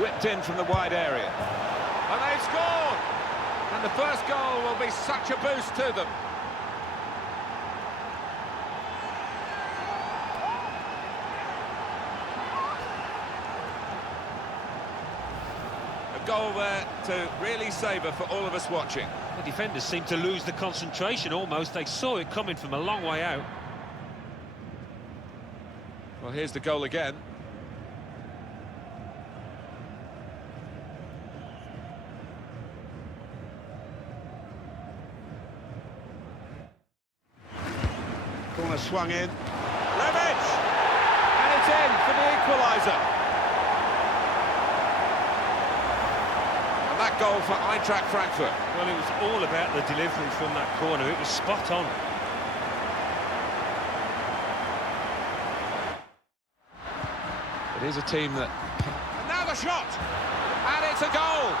whipped in from the wide area. And they've scored! And the first goal will be such a boost to them. A goal there to really savour for all of us watching. The defenders seem to lose the concentration almost. They saw it coming from a long way out. Well, here's the goal again. Corner swung in. Rebic! And it's in for the equaliser. And that goal for Eintracht Frankfurt. Well, it was all about the delivery from that corner. It was spot on. It is a team that... And now the shot! And it's a goal!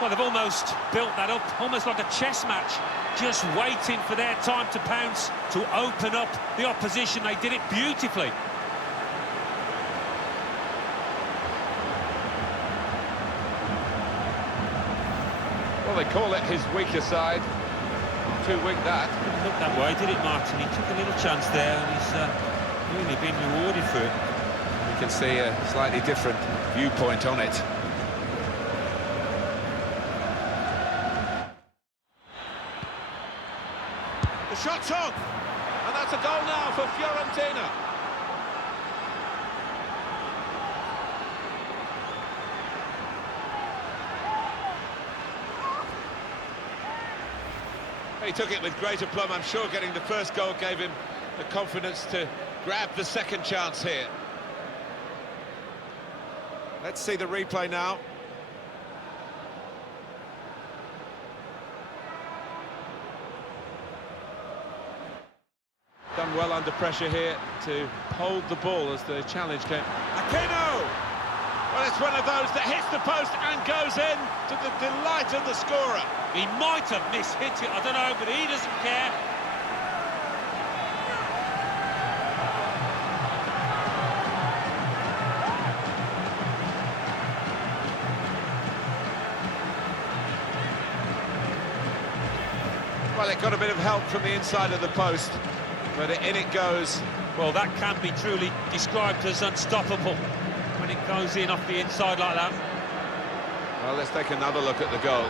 Well, they've almost built that up, almost like a chess match, just waiting for their time to pounce, to open up the opposition. They did it beautifully. Well, they call it his weaker side. Too weak, that. Didn't look that way, did it, Martin? He took a little chance there, and he's really been rewarded for it. You can see a slightly different viewpoint on it. The shot's on, and that's a goal now for Fiorentina. He took it with great aplomb. I'm sure getting the first goal gave him the confidence to grab the second chance here. Let's see the replay now. Done well under pressure here to hold the ball as the challenge came. Aquino! Well, it's one of those that hits the post and goes in to the delight of the scorer. He might have mishit it, I don't know, but he doesn't care. Well, it got a bit of help from the inside of the post, but in it goes. Well, that can be truly described as unstoppable when it goes in off the inside like that. Well, let's take another look at the goal.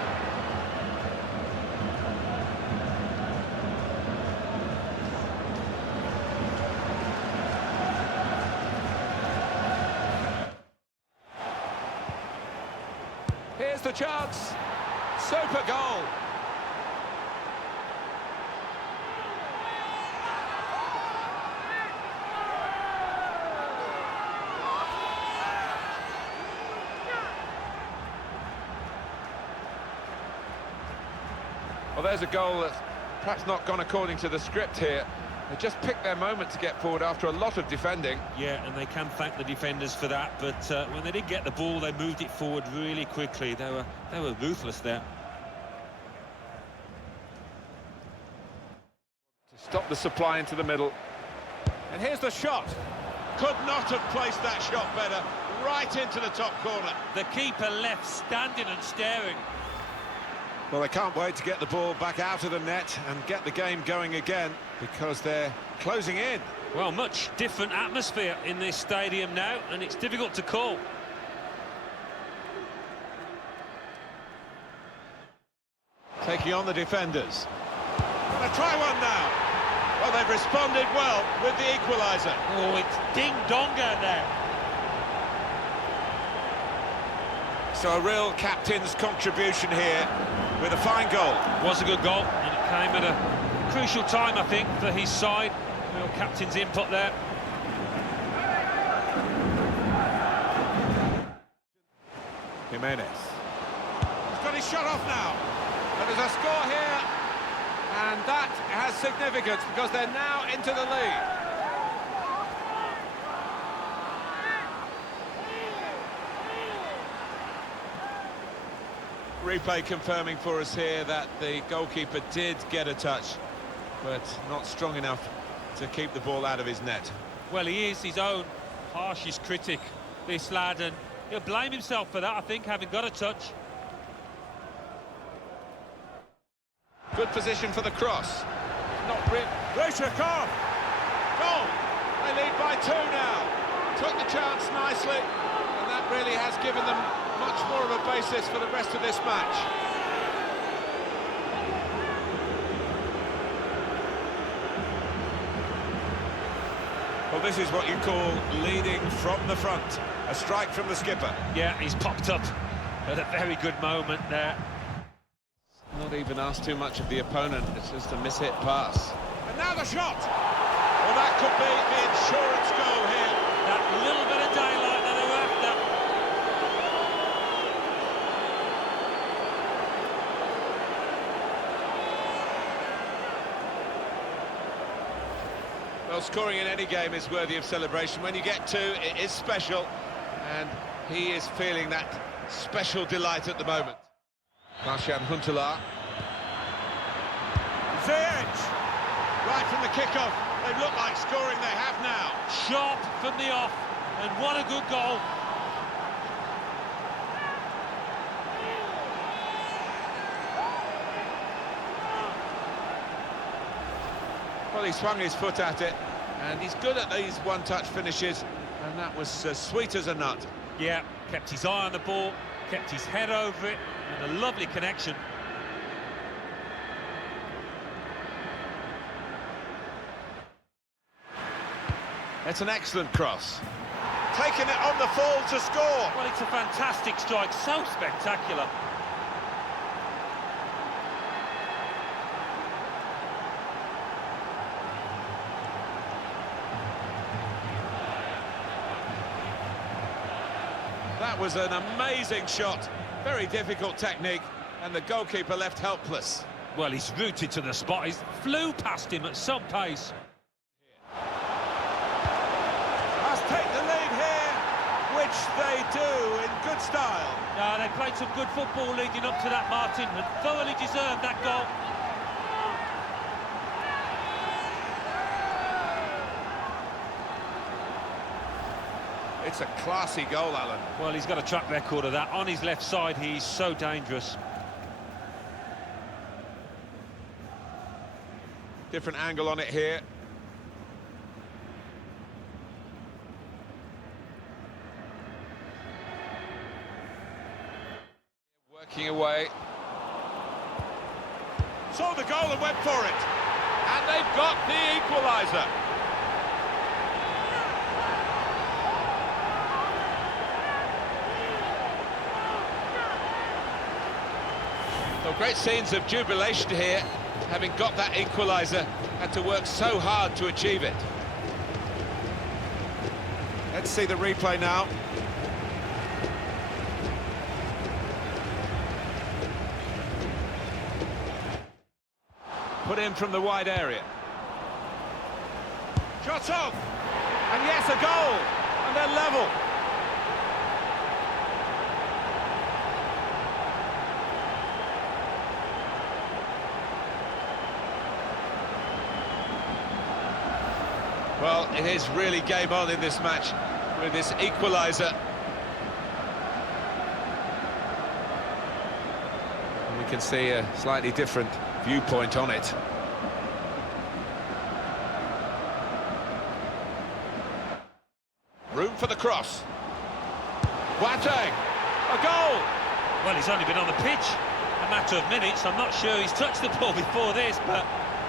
Here's the chance. Super goal. Well, there's a goal that's perhaps not gone according to the script here. They just picked their moment to get forward after a lot of defending. Yeah, and they can thank the defenders for that, but when they did get the ball, they moved it forward really quickly. They were ruthless there. To stop the supply into the middle. And here's the shot. Could not have placed that shot better. Right into the top corner. The keeper left standing and staring. Well, they can't wait to get the ball back out of the net and get the game going again, because they're closing in. Well, much different atmosphere in this stadium now, and it's difficult to call. Taking on the defenders. Gonna try one now. Well, they've responded well with the equaliser. Oh, it's ding-dong out there. So a real captain's contribution here with a fine goal. It was a good goal, and it came at a crucial time, I think, for his side. Real captain's input there. Jimenez. He's got his shot off now. But there's a score here, and that has significance because they're now into the lead. Replay confirming for us here that the goalkeeper did get a touch, but not strong enough to keep the ball out of his net. Well, he is his own harshest critic, this lad, and He'll blame himself for that, I think, having got a touch. Good position for the cross. Not really. Goal! They lead by 2 now. Took the chance nicely, and that really has given them much more of a basis for the rest of this match. Well, this is what you call leading from the front. A strike from the skipper. Yeah, he's popped up at a very good moment there. Not even asked too much of the opponent, it's just a miss-hit pass. And now the shot! Well, that could be the insurance goal here. That little bit of daylight that they were after. Well, scoring in any game is worthy of celebration. When you get 2, it is special, and he is feeling that special delight at the moment. Martian Huntelaar. Ziyech! Right from the kickoff, they look like scoring, they have now. Sharp from the off, and what a good goal. Well, he swung his foot at it, and he's good at these one-touch finishes, and that was sweet as a nut. Yeah, kept his eye on the ball, kept his head over it, and a lovely connection. It's an excellent cross. Taking it on the fall to score. Well, it's a fantastic strike, so spectacular. That was an amazing shot. Very difficult technique, and the goalkeeper left helpless. Well, he's rooted to the spot. He flew past him at some pace. Must take the lead here, which they do in good style. No, they played some good football leading up to that, Martin, and thoroughly deserved that goal. It's a classy goal, Alan. Well, he's got a track record of that. On his left side, he's so dangerous. Different angle on it here. Working away. Saw the goal and went for it. And they've got the equaliser. Well, great scenes of jubilation here, having got that equaliser, had to work so hard to achieve it. Let's see the replay now. Put in from the wide area. Shot on! And yes, a goal! And they're level. Well, it is really game on in this match with this equaliser. And we can see a slightly different viewpoint on it. Room for the cross. Boateng, a goal! Well, he's only been on the pitch a matter of minutes. I'm not sure he's touched the ball before this, but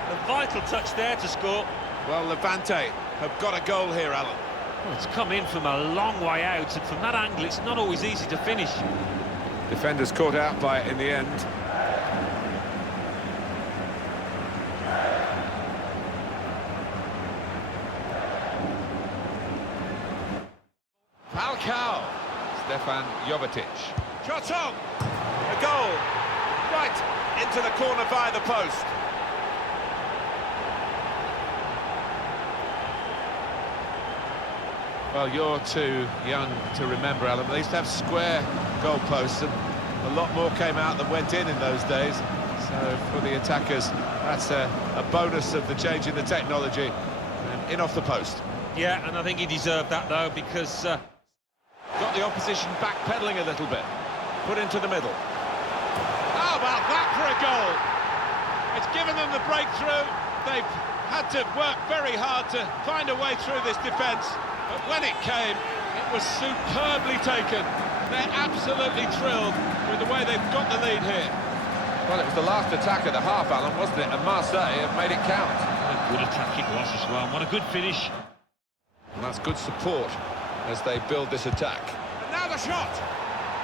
a vital touch there to score. Well, Levante have got a goal here, Alan. Well, it's come in from a long way out, and from that angle, it's not always easy to finish. Defenders caught out by it in the end. Falcao, Stefan Jovetic. Shot on! A goal! Right into the corner via the post. Well, you're too young to remember, Alan. They used to have square goalposts, and a lot more came out than went in those days. So for the attackers, that's a bonus of the change in the technology. And in off the post. Yeah, and I think he deserved that, though, because Got the opposition backpedaling a little bit. Put into the middle. How about that for a goal? It's given them the breakthrough. They've had to work very hard to find a way through this defence. But when it came, it was superbly taken. They're absolutely thrilled with the way they've got the lead here. Well, it was the last attack of the half, Alan, wasn't it? And Marseille have made it count. What a good attack it was as well. What a good finish. And that's good support as they build this attack. And now the shot!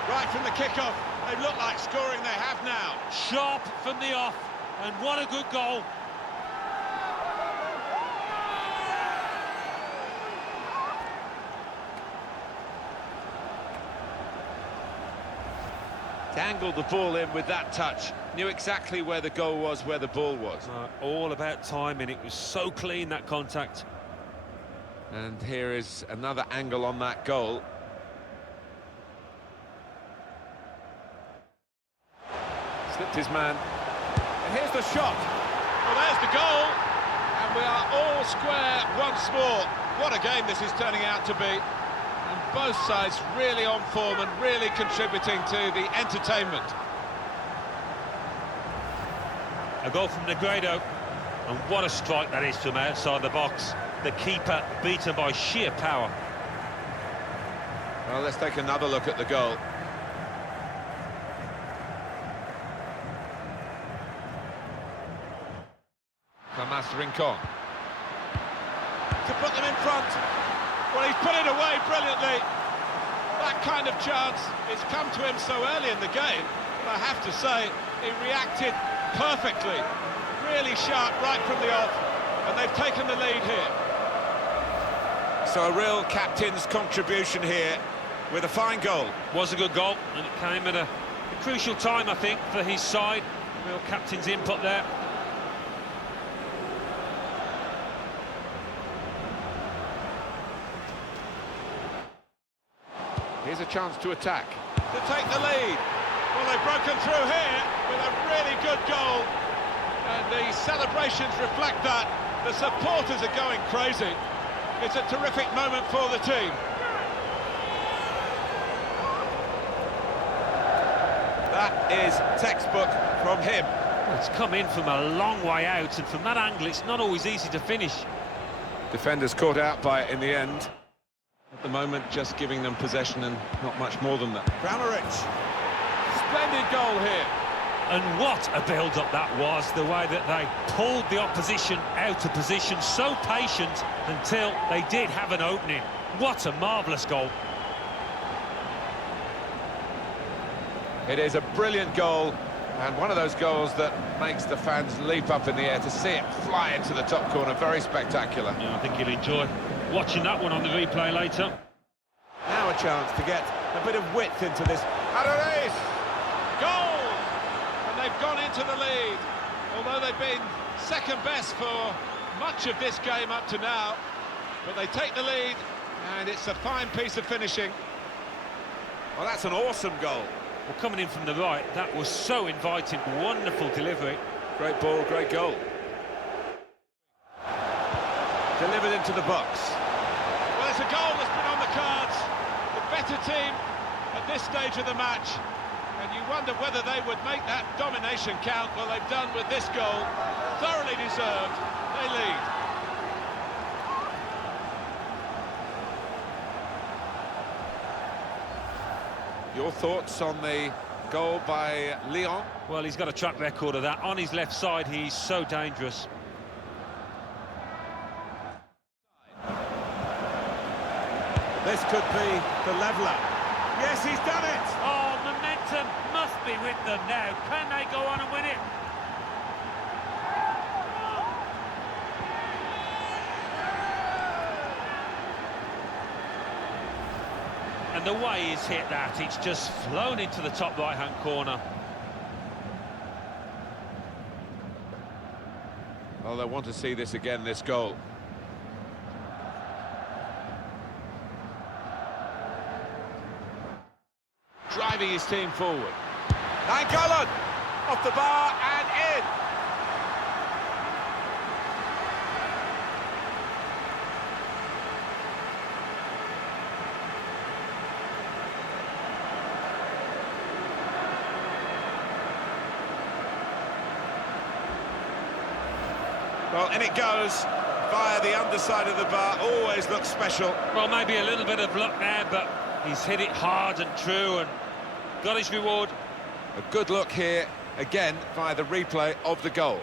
Right from the kick-off. They look like scoring, they have now. Sharp from the off, and what a good goal. Angled the ball in with that touch. Knew exactly where the goal was, where the ball was. All about timing. It was so clean, that contact. And here is another angle on that goal. Slipped his man. And here's the shot. Well, there's the goal. And we are all square once more. What a game this is turning out to be. And both sides really on form and really contributing to the entertainment. A goal from Negredo. And what a strike that is from outside the box. The keeper beaten by sheer power. Well, let's take another look at the goal. Thomas Rincon. To put them in front. Well, he's put it away brilliantly. That kind of chance has come to him so early in the game. But I have to say, he reacted perfectly. Really sharp right from the off. And they've taken the lead here. So a real captain's contribution here with a fine goal. Was a good goal, and it came at a crucial time, I think, for his side. Real captain's input there. Here's a chance to attack. To take the lead. Well, they've broken through here with a really good goal. And the celebrations reflect that. The supporters are going crazy. It's a terrific moment for the team. That is textbook from him. It's come in from a long way out, and from that angle, it's not always easy to finish. Defenders caught out by it in the end. At the moment, just giving them possession and not much more than that. Kramaric. Splendid goal here. And what a build-up that was, the way that they pulled the opposition out of position, so patient until they did have an opening. What a marvellous goal. It is a brilliant goal, and one of those goals that makes the fans leap up in the air to see it fly into the top corner. Very spectacular. Yeah, I think you'll enjoy watching that one on the replay later. Now a chance to get a bit of width into this. Adonis! Goal! And they've gone into the lead, although they've been second best for much of this game up to now. But they take the lead, and it's a fine piece of finishing. Well, that's an awesome goal. Well, coming in from the right, that was so inviting. Wonderful delivery. Great ball, great goal. Delivered into the box. Well, it's a goal that's been on the cards. The better team at this stage of the match. And you wonder whether they would make that domination count. Well, they've done with this goal. Thoroughly deserved. They lead. Your thoughts on the goal by Lyon? Well, he's got a track record of that. On his left side, he's so dangerous. This could be the leveller. Yes, he's done it! Oh, momentum must be with them now. Can they go on and win it? And the way he's hit that, it's just flown into the top right-hand corner. Well, they want to see this again, this goal. Driving his team forward. Nainggolan! Off the bar and in! Well, in it goes, via the underside of the bar, always looks special. Well, maybe a little bit of luck there, but he's hit it hard and true and got his reward. A good look here, again, via the replay of the goal.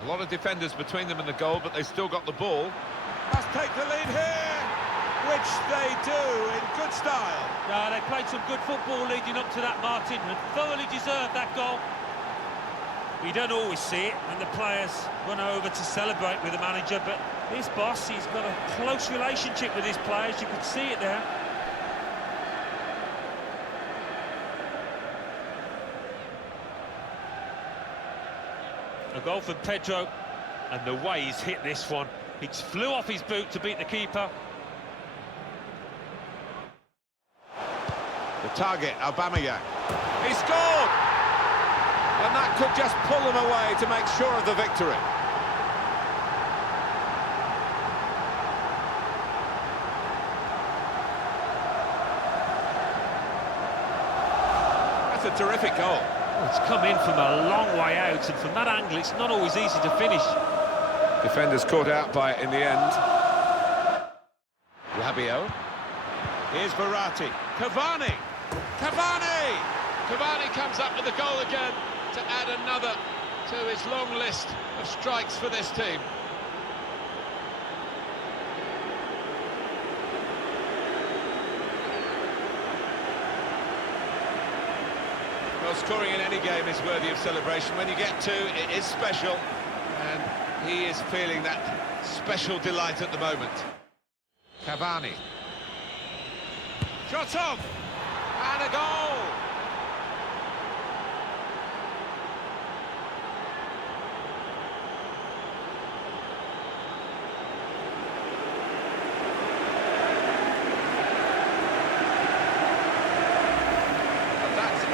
A lot of defenders between them and the goal, but they've still got the ball. Must take the lead here, which they do in good style. Yeah, they played some good football leading up to that, Martin, and thoroughly deserved that goal. You don't always see it when the players run over to celebrate with the manager, but this boss, he's got a close relationship with his players. You could see it there. A goal from Pedro, and the way he's hit this one. He flew off his boot to beat the keeper. The target, Aubameyang. He scored! And that could just pull them away to make sure of the victory. That's a terrific goal. Oh, it's come in from a long way out, and from that angle, it's not always easy to finish. Defenders caught out by it in the end. Rabiot. Here's Verratti. Cavani! Cavani! Cavani comes up with the goal again to add another to his long list of strikes for this team. Well, scoring in any game is worthy of celebration. When you get two, it is special, and he is feeling that special delight at the moment. Cavani. Shot on! And a goal!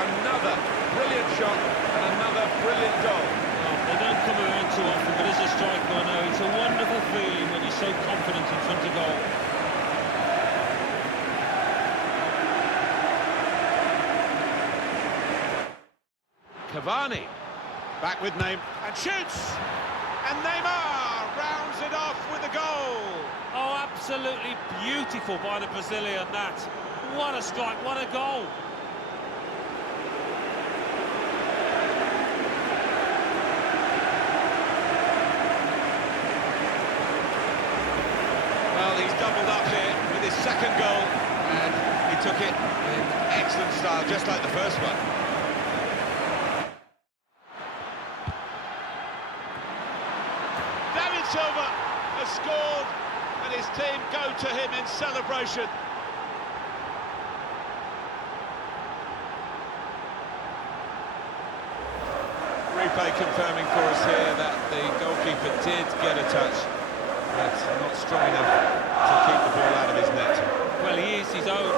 Another brilliant shot and another brilliant goal. Well, they don't come around too often, but as a striker, I know it's a wonderful feeling when you're so confident in front of goal. Cavani, back with Neymar, and shoots! And Neymar rounds it off with a goal! Oh, absolutely beautiful by the Brazilian, that. What a strike, what a goal! Well, he's doubled up here with his second goal, and he took it in excellent style, just like the first one. David Silva has scored, and his team go to him in celebration. Replay confirming for us here that the goalkeeper did get a touch, but not strong enough to keep the ball out of his net. Well, he is his own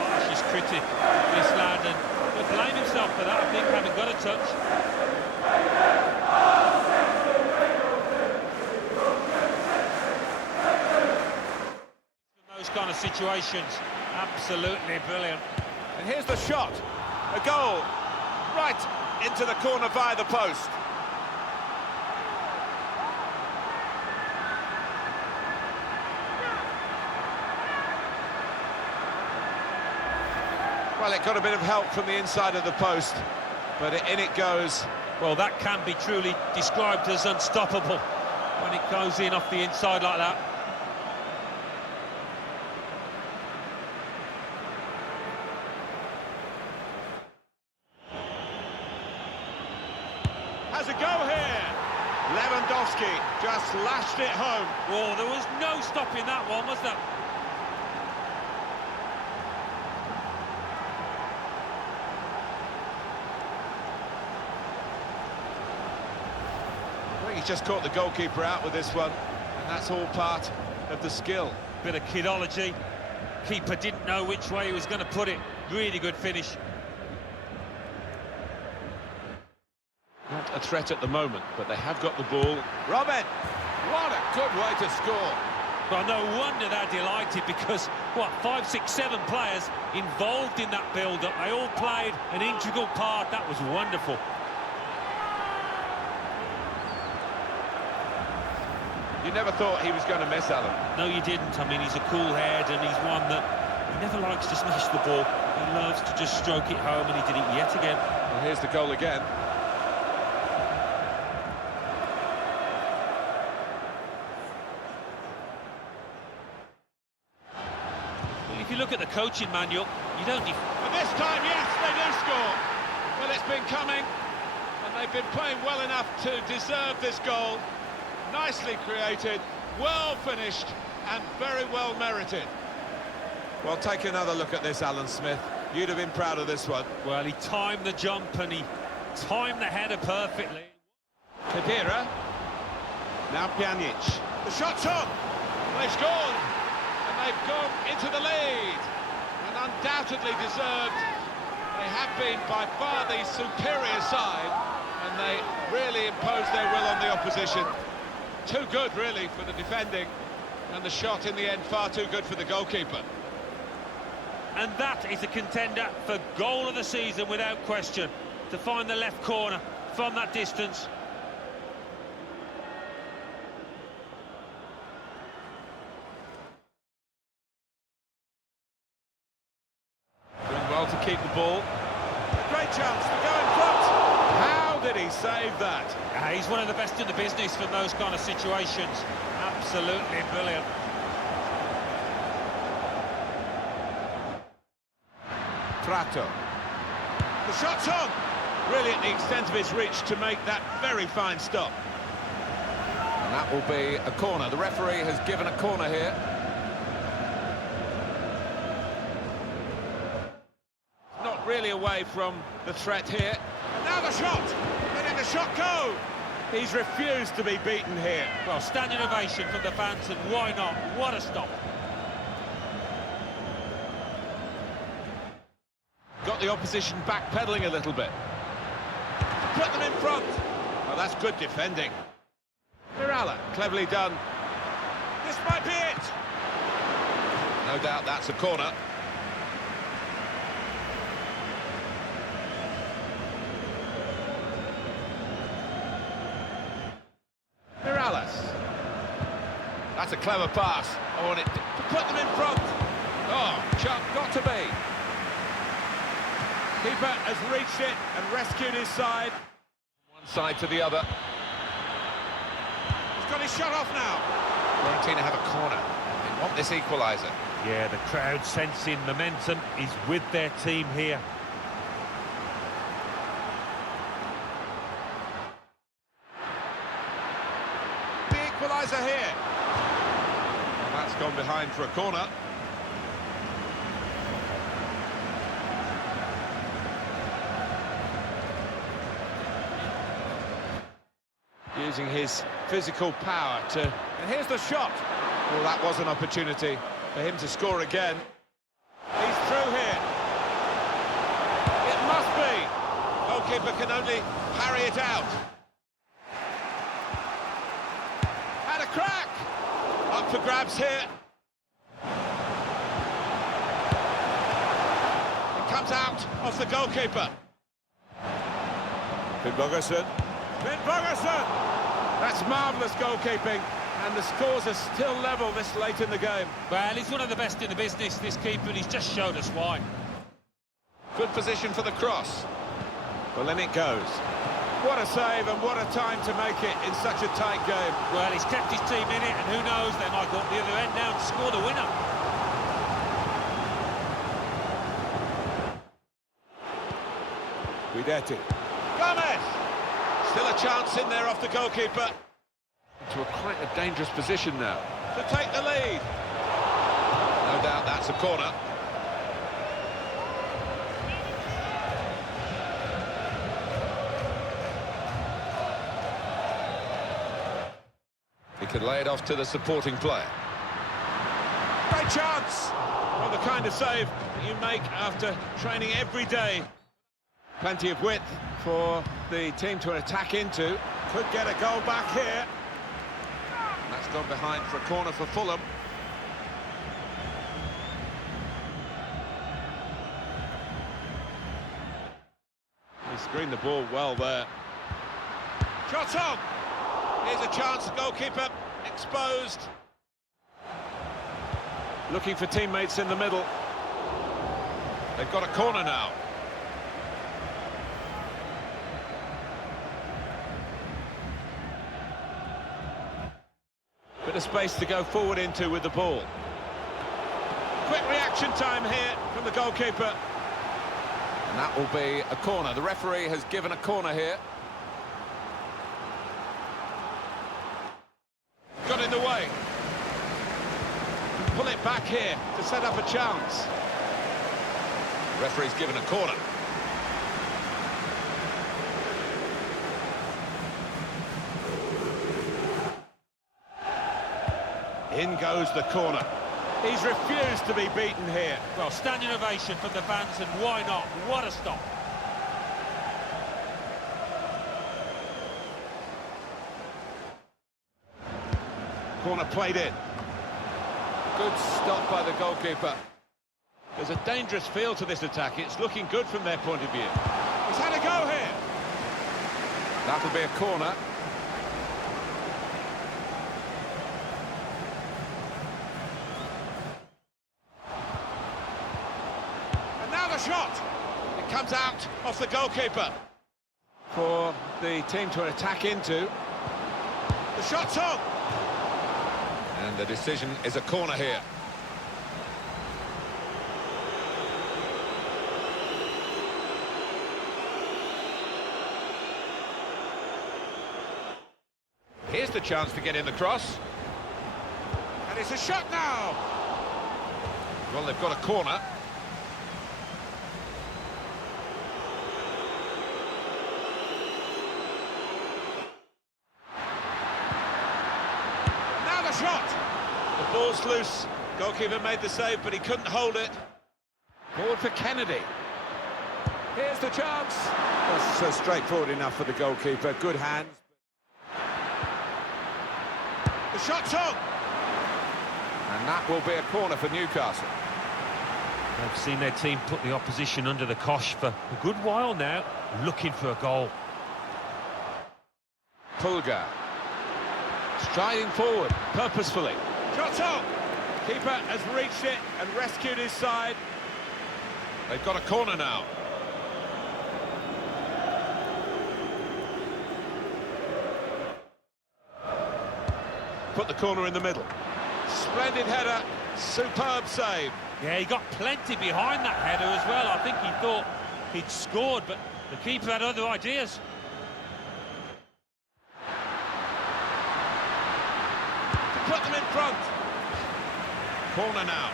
harshest critic, this lad, and he'll blame himself for that, I think, having got a touch. Those kind of situations, absolutely brilliant. And here's the shot, a goal, right into the corner via the post. Well, it got a bit of help from the inside of the post, but in it goes. Well, that can be truly described as unstoppable when it goes in off the inside like that. Has a go here. Lewandowski just lashed it home. Oh, there was no stopping that one, was there? He's just caught the goalkeeper out with this one, and that's all part of the skill. Bit of kidology. Keeper didn't know which way he was going to put it. Really good finish. Not a threat at the moment, but they have got the ball. Robin, what a good way to score. Well, no wonder they're delighted because, what, 5, 6, 7 players involved in that build-up. They all played an integral part. That was wonderful. You never thought he was going to miss, Alan. No, you didn't. I mean, he's a cool head and he's one that he never likes to smash the ball. He loves to just stroke it home, and he did it yet again. Well, here's the goal again. Well, if you look at the coaching manual, you don't... And this time, yes, they do score. Well, it's been coming, and they've been playing well enough to deserve this goal. Nicely created, well finished, and very well merited. Well, take another look at this, Alan Smith. You'd have been proud of this one. Well, he timed the jump and he timed the header perfectly. Kadira. Now Pjanic. The shot's on. They've scored. And they've gone into the lead. And undoubtedly deserved. They have been by far the superior side. And they really imposed their will on the opposition. Too good, really, for the defending. And the shot, in the end, far too good for the goalkeeper. And that is a contender for goal of the season without question. To find the left corner from that distance. Doing well to keep the ball. A great chance to go in front. How did he save that? He's one of the best in the business from those kind of situations. Absolutely brilliant. Prato. The shot's on. Really at the extent of his reach to make that very fine stop. And that will be a corner. The referee has given a corner here. Not really away from the threat here. And now the shot. Letting the shot go. He's refused to be beaten here. Well, standing ovation from the fans, and why not? What a stop. Got the opposition backpedaling a little bit. Put them in front. Well, that's good defending. Mirala, cleverly done. This might be it. No doubt that's a corner. Mirallas. That's a clever pass. Oh, and to put them in front. Oh, Chuck, got to be. Keeper has reached it and rescued his side. One side to the other. He's got his shot off now. Fiorentina have a corner. They want this equaliser. Yeah, the crowd sensing momentum is with their team here. The equaliser here. Well, that's gone behind for a corner. Using his physical power to... And here's the shot. Well, that was an opportunity for him to score again. He's through here. It must be. Goalkeeper can only parry it out. Had a crack. Up for grabs here. It comes out off the goalkeeper. Finn Bogerson. Finn Bogerson! That's marvellous goalkeeping, and the scores are still level this late in the game. Well, he's one of the best in the business, this keeper, and he's just showed us why. Good position for the cross. Well, in it goes. What a save and what a time to make it in such a tight game. Well, he's kept his team in it, and who knows, they might go up the other end now and score the winner. Guidetti. Gomez! Still a chance in there off the goalkeeper. To a quite a dangerous position now. To take the lead. No doubt that's a corner. He could lay it off to the supporting player. Great chance! Well, the kind of save that you make after training every day. Plenty of width for the team to attack into. Could get a goal back here. That's gone behind for a corner for Fulham. He screened the ball well there. Shot on! Here's a chance, goalkeeper exposed. Looking for teammates in the middle. They've got a corner now. Bit of space to go forward into with the ball. Quick reaction time here from the goalkeeper. And that will be a corner. The referee has given a corner here. Got in the way. Pull it back here to set up a chance. The referee's given a corner. In goes the corner. He's refused to be beaten here. Well, standing ovation from the fans, and why not? What a stop. Corner played in. Good stop by the goalkeeper. There's a dangerous feel to this attack. It's looking good from their point of view. He's had a go here. That'll be a corner. And now the shot. It comes out off the goalkeeper. For the team to attack into. The shot's on. And the decision is a corner here. Here's the chance to get in the cross. And it's a shot now. Well, they've got a corner. Now the shot. The ball's loose. Goalkeeper made the save, but he couldn't hold it. Forward for Kennedy. Here's the chance. That's so straightforward enough for the goalkeeper. Good hands. The shot's on. And that will be a corner for Newcastle. I've seen their team put the opposition under the cosh for a good while now, looking for a goal. Pulgar. Striding forward, purposefully. Shot on! Keeper has reached it and rescued his side. They've got a corner now. Put the corner in the middle. Splendid header, superb save. Yeah, he got plenty behind that header as well. I think he thought he'd scored, but the keeper had other ideas. To put them in front. Corner now.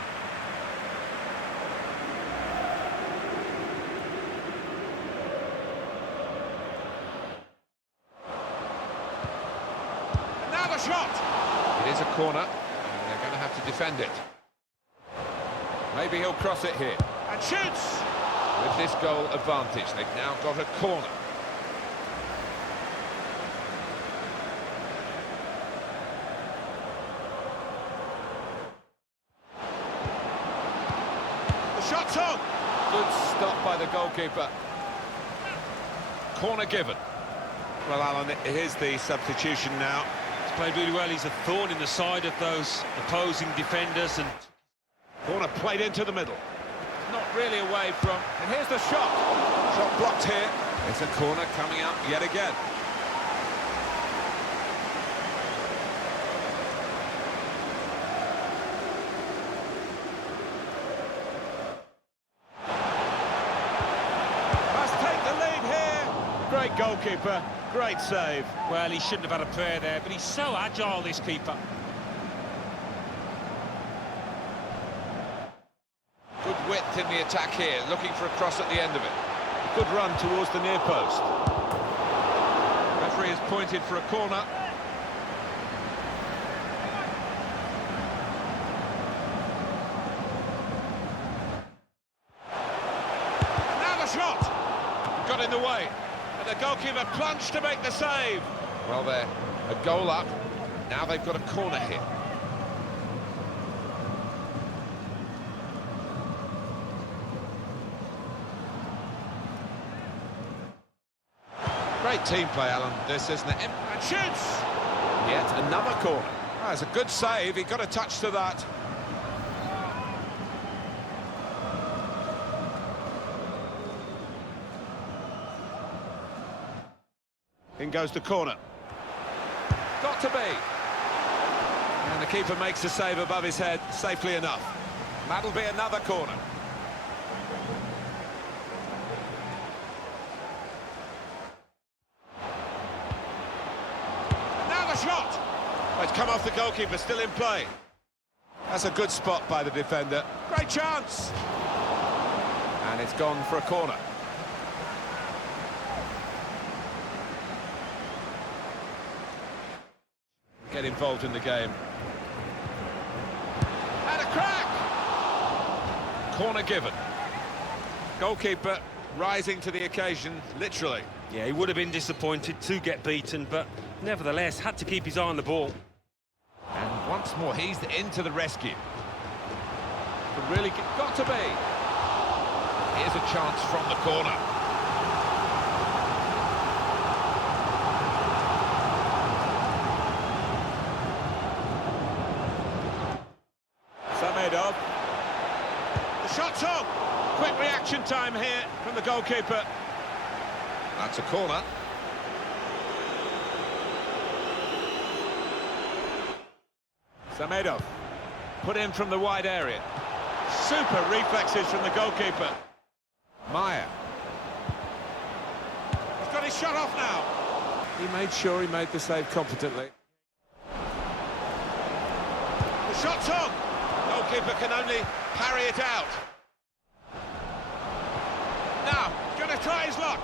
And now the shot. It is a corner, and they're going to have to defend it. Maybe he'll cross it here. And shoots! With this goal advantage, they've now got a corner. The shot's on! Good stop by the goalkeeper. Corner given. Well, Alan, here's the substitution now. He's played really well. He's a thorn in the side of those opposing defenders. And Corner played into the middle. Not really away from... And here's the shot. Shot blocked here. It's a corner coming up yet again. Must take the lead here. Great goalkeeper. Great save. well, he shouldn't have had a prayer there, but he's so agile, this keeper. Good width in the attack here, looking for a cross at the end of it. A good run towards the near post. Referee has pointed for a corner. Now the shot! Got in the way. And the goalkeeper plunged to make the save. Well, there, a goal up. Now they've got a corner here. Great team play, Alan, this, isn't it? And shoots! Yet another corner. Oh, it's a good save, he got a touch to that. In goes the corner. Got to be. And the keeper makes the save above his head, safely enough. That'll be another corner. Now the shot! Oh, it's come off the goalkeeper, still in play. That's a good spot by the defender. Great chance! And it's gone for a corner. Get involved in the game. And a crack! Corner given. Goalkeeper rising to the occasion, literally. Yeah, he would have been disappointed to get beaten, but nevertheless had to keep his eye on the ball. And once more, he's into the rescue. Could really got to be. Here's a chance from the corner. The shot's on. Quick reaction time here from the goalkeeper. That's a corner. Samedov put in from the wide area. Super reflexes from the goalkeeper. Maya. He's got his shot off now. He made sure he made the save competently. The shot's on. Goalkeeper can only parry it out. Now, going to try his luck.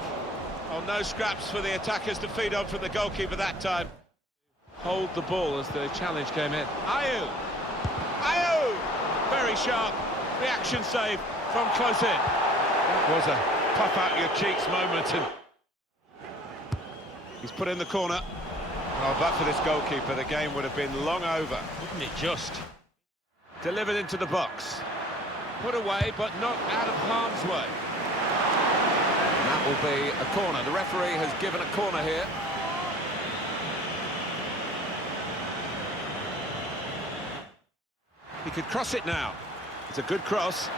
Oh, no scraps for the attackers to feed on from the goalkeeper that time. Hold the ball as the challenge came in. Ayew! Ayew! Very sharp. Reaction save from close in. That was a puff out your cheeks moment. And he's put in the corner. Oh, but for this goalkeeper, the game would have been long over. Wouldn't it just? Delivered into the box. Put away, but not out of harm's way. And that will be a corner. The referee has given a corner here. He could cross it now. It's a good cross.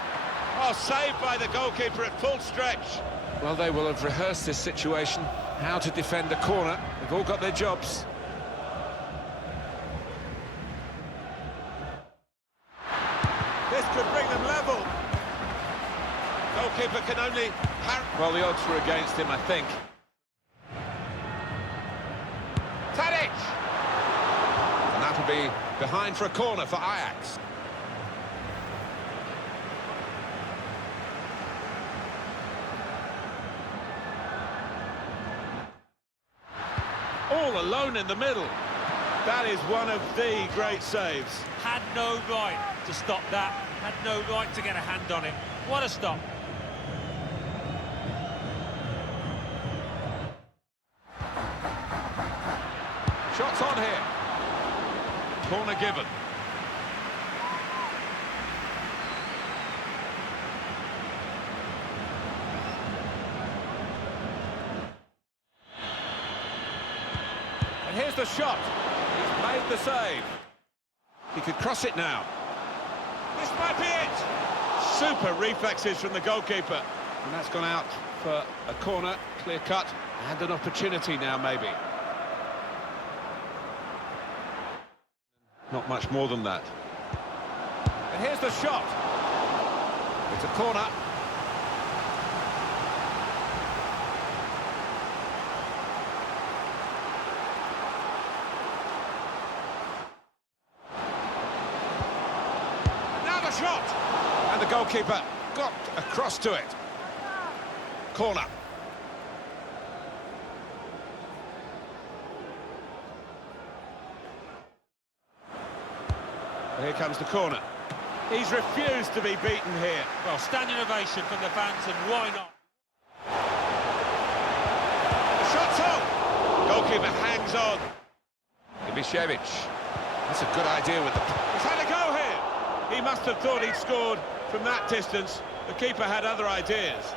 Oh, saved by the goalkeeper at full stretch. Well, they will have rehearsed this situation, how to defend a corner. They've all got their jobs. This could bring them level. Goalkeeper can only... Well, the odds were against him, I think. Tadic! And that'll be behind for a corner for Ajax. All alone in the middle. That is one of the great saves. Had no right to stop that. Had no right to get a hand on it. What a stop. Shots on here. Corner given. And here's the shot. He's made the save. He could cross it now. This might be it. Super reflexes from the goalkeeper. And that's gone out for a corner, clear cut, and an opportunity now maybe. Not much more than that. And here's the shot. It's a corner. Now the shot. And the goalkeeper got across to it. Corner. Here comes the corner. He's refused to be beaten here. Well, standing ovation from the fans, and why not? The shot's on. Goalkeeper hangs on. Ibišević. That's a good idea with the... He's had a go here! He must have thought he'd scored from that distance. The keeper had other ideas.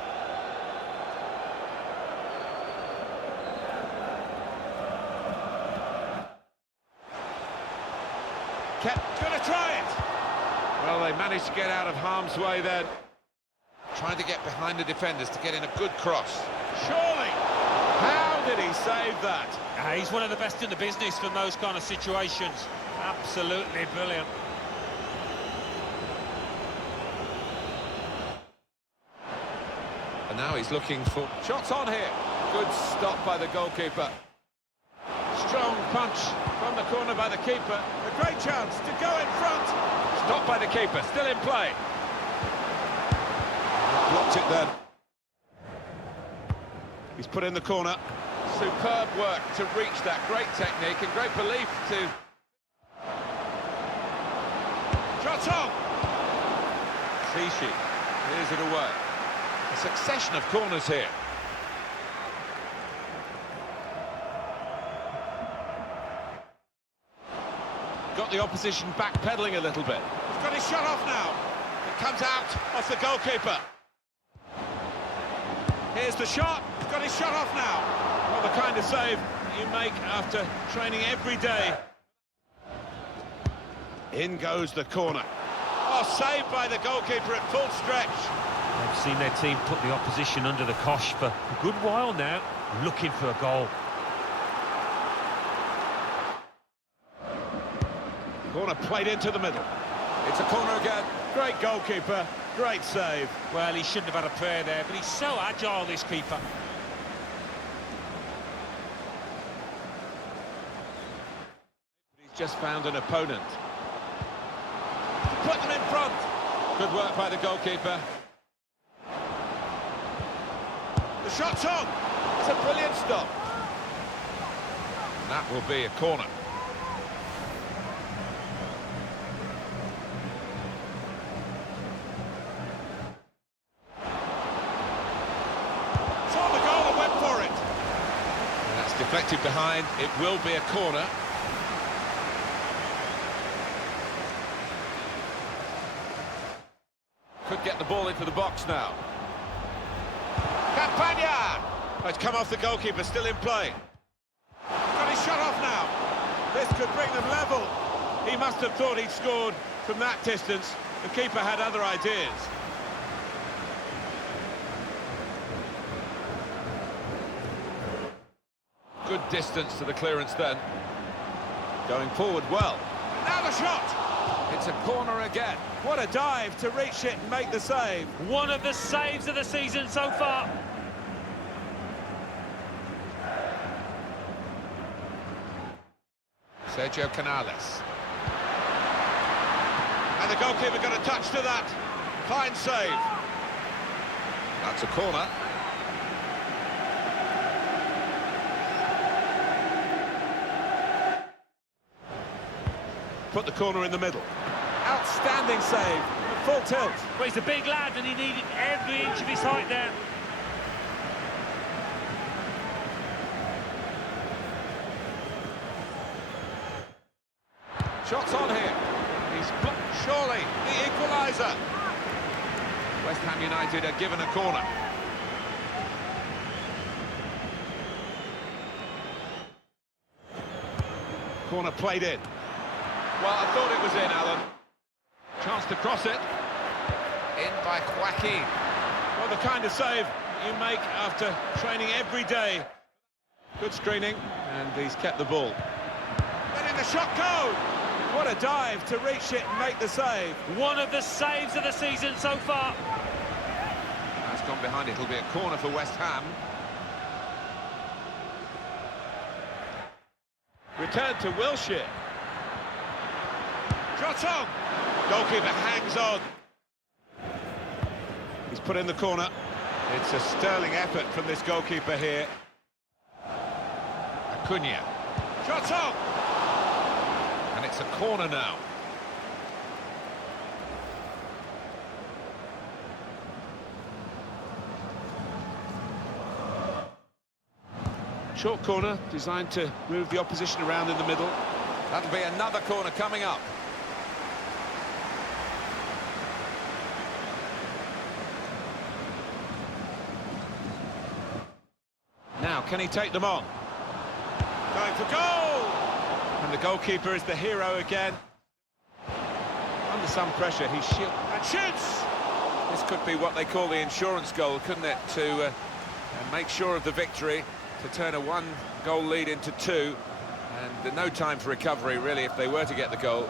Gonna try it! Well, they managed to get out of harm's way then. Trying to get behind the defenders to get in a good cross. Surely! How did he save that? He's one of the best in the business from those kind of situations. Absolutely brilliant. And now he's looking for... Shots on here. Good stop by the goalkeeper. Strong punch from the corner by the keeper. A great chance to go in front. Stopped by the keeper, still in play. Blocked it then. He's put in the corner. Superb work to reach that. Great technique and great belief to... Shots on! Clichy clears it away. A succession of corners here. Got the opposition backpedaling a little bit. He's got his shot off now. It comes out off the goalkeeper. Here's the shot. He's got his shot off now. Well, the kind of save you make after training every day. In goes the corner. Oh, saved by the goalkeeper at full stretch. They've seen their team put the opposition under the cosh for a good while now, looking for a goal. Corner played into the middle. It's a corner again. Great goalkeeper, great save. Well, he shouldn't have had a prayer there, but he's so agile, this keeper. He's just found an opponent. Put them in front. Good work by the goalkeeper. The shot's on. It's a brilliant stop. And that will be a corner. Saw the goal and went for it. And that's deflected behind. It will be a corner. Could get the ball into the box now. Campagna! Oh, it's come off the goalkeeper, still in play. He's got his shot off now. This could bring them level. He must have thought he'd scored from that distance. The keeper had other ideas. Good distance to the clearance then. Going forward well. Now the shot! It's a corner again. What a dive to reach it and make the save. One of the saves of the season so far. Sergio Canales. And the goalkeeper got a touch to that. Fine save. That's a corner. Put the corner in the middle. Outstanding save. At full tilt. Well, he's a big lad and he needed every inch of his height there. Shots on here. He's blocked. Surely the equaliser. West Ham United are given a corner. Corner played in. Well, I thought it was in, Alan. Chance to cross it. In by Joaquin. Well, the kind of save you make after training every day. Good screening, and he's kept the ball. Letting the shot go! What a dive to reach it and make the save. One of the saves of the season so far. That's gone behind. It'll be a corner for West Ham. Return to Wilshere. Shot on! Goalkeeper hangs on. He's put in the corner. It's a sterling effort from this goalkeeper here. Acuna. Shot on! And it's a corner now. Short corner, designed to move the opposition around in the middle. That'll be another corner coming up. Now, can he take them on? Going for goal! And the goalkeeper is the hero again. Under some pressure, he shoots and shoots! This could be what they call the insurance goal, couldn't it? To make sure of the victory, to turn a one-goal lead into two. And no time for recovery, really, if they were to get the goal.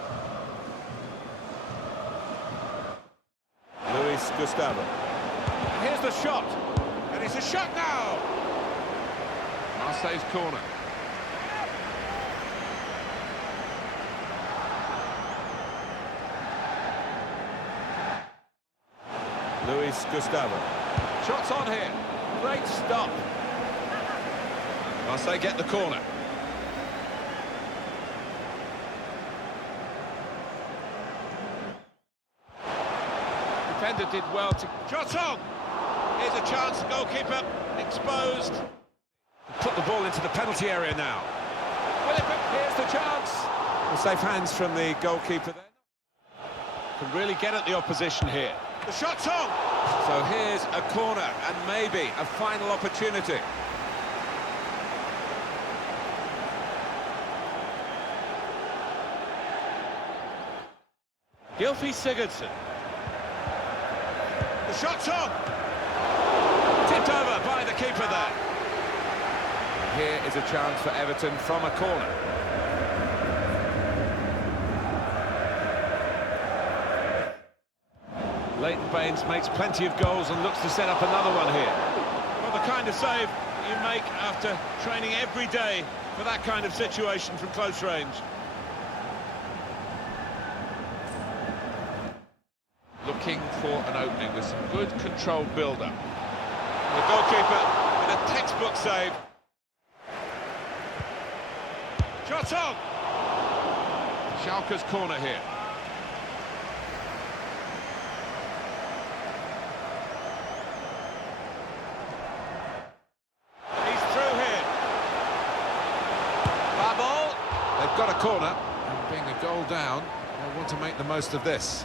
Luis Gustavo. And here's the shot. And it's a shot now! Marseille's corner. Luis Gustavo. Shots on here. Great stop. Marseille get the corner. Defender did well to... Shots on! Here's a chance, goalkeeper exposed. Put the ball into the penalty area now. Here's the chance. Well, safe hands from the goalkeeper there. Can really get at the opposition here. The shot's on! So here's a corner and maybe a final opportunity. Gylfi Sigurdsson. The shot's on! Tipped over by the keeper there. Here is a chance for Everton from a corner. Leighton Baines makes plenty of goals and looks to set up another one here. Well, the kind of save you make after training every day for that kind of situation from close range. Looking for an opening with some good controlled build-up. The goalkeeper with a textbook save. Shot on! Schalke's corner here. He's through here. Ball. They've got a corner, and being a goal down, they'll want to make the most of this.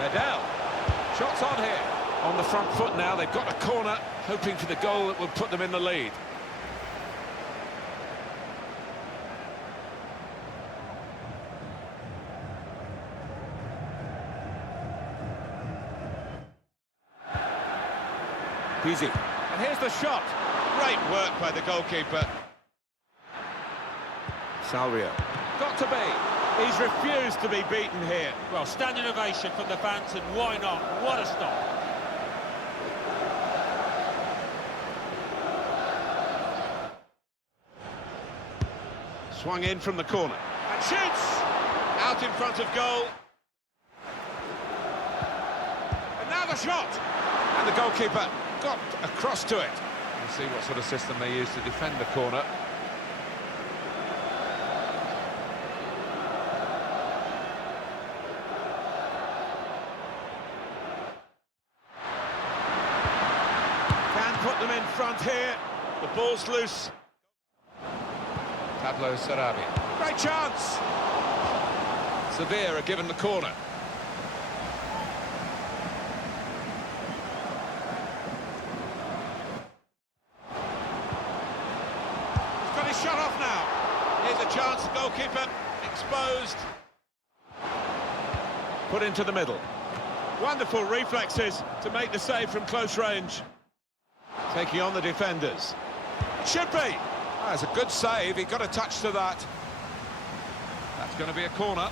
Medel. Shots on here. On the front foot now, they've got a corner, hoping for the goal that will put them in the lead. Easy. And here's the shot. Great work by the goalkeeper. Salvio. Got to be. He's refused to be beaten here. Well, standing ovation from the fans, and why not? What a stop. Swung in from the corner. And shoots! Out in front of goal. And now the shot! And the goalkeeper got across to it. We'll see what sort of system they use to defend the corner. Can put them in front here. The ball's loose. Pablo Sarabia. Great chance! Sevilla are given the corner. He's got his shot off now. Here's a chance, the goalkeeper exposed. Put into the middle. Wonderful reflexes to make the save from close range. Taking on the defenders. It should be! That's a good save, he got a touch to that. That's going to be a corner.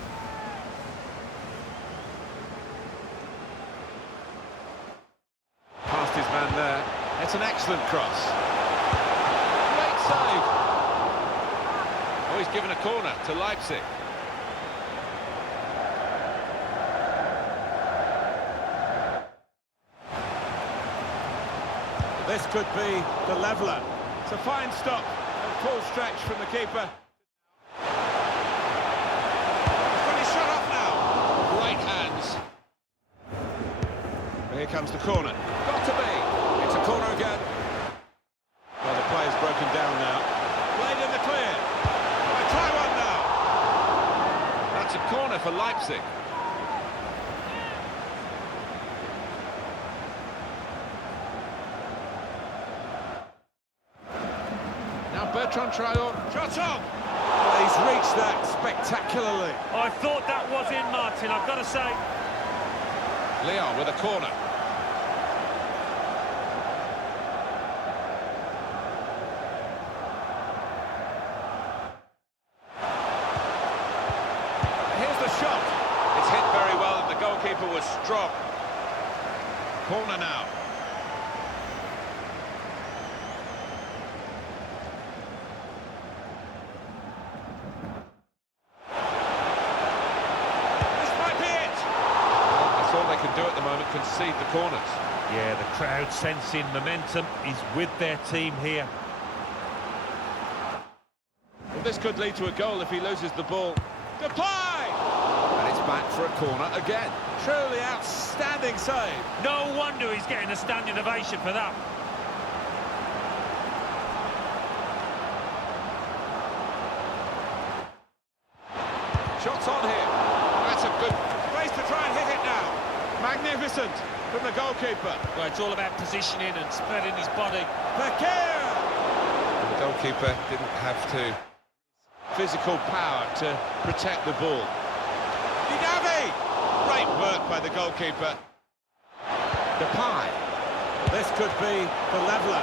Past his man there. It's an excellent cross. Great save. Oh, he's given a corner to Leipzig. This could be the leveller. It's a fine stop. Full stretch from the keeper. He's got his shot off now. Great hands. Here comes the corner. Got to be. It's a corner. again. Well, the play's broken down now. Played in the clear. Well, try one now. That's a corner for Leipzig. Now Bertrand Traore. Shot on! Well, he's reached that spectacularly. I thought that was in, Martin, I've got to say. Leon with a corner. Here's the shot. It's hit very well and the goalkeeper was strong. Corner now. Can do at the moment, concede the corners. Yeah, the crowd sensing momentum is with their team here. Well, this could lead to a goal if he loses the ball. Depay! And it's back for a corner again. Truly outstanding save. No wonder he's getting a standing ovation for that. Shots on here. That's a good place to try and hit it now. Magnificent from the goalkeeper. Well, it's all about positioning and spreading his body. Fekir! The goalkeeper didn't have to. Physical power to protect the ball. Didavi! Great work by the goalkeeper. Depay. This could be the leveller.